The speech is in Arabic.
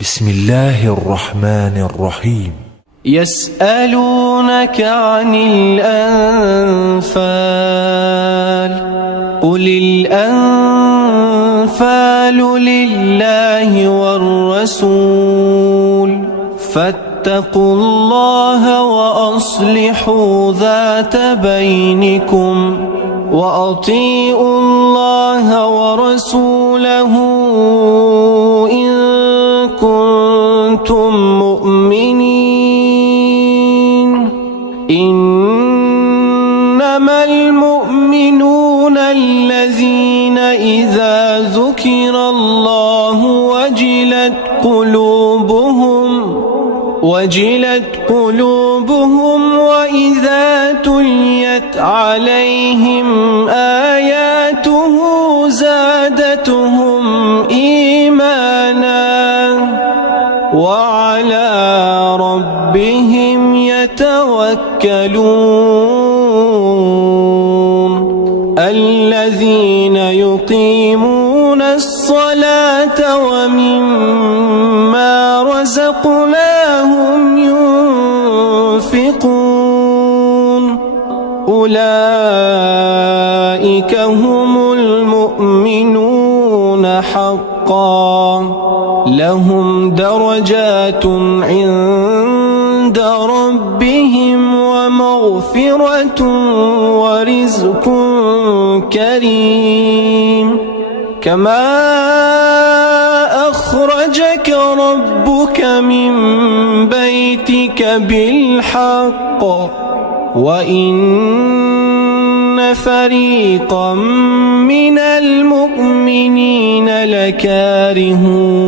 بسم الله الرحمن الرحيم. يسألونك عن الأنفال قل الأنفال لله والرسول فاتقوا الله وأصلحوا ذات بينكم وأطيعوا الله ورسوله إن كنتم مؤمنين. إنما المؤمنون الذين إذا ذكر الله وجلت قلوبهم وإذا تليت عليهم آياته زادتهم إيمانا وعلى ربهم يتوكلون. الذين يقيمون الصلاة ومما رزقناهم ينفقون أولئك هم المؤمنون حقا لهم درجات عند ربهم ومغفرة ورزق كريم. كما أخرجك ربك من بيتك بالحق وإن فريقا من المؤمنين لكارهون.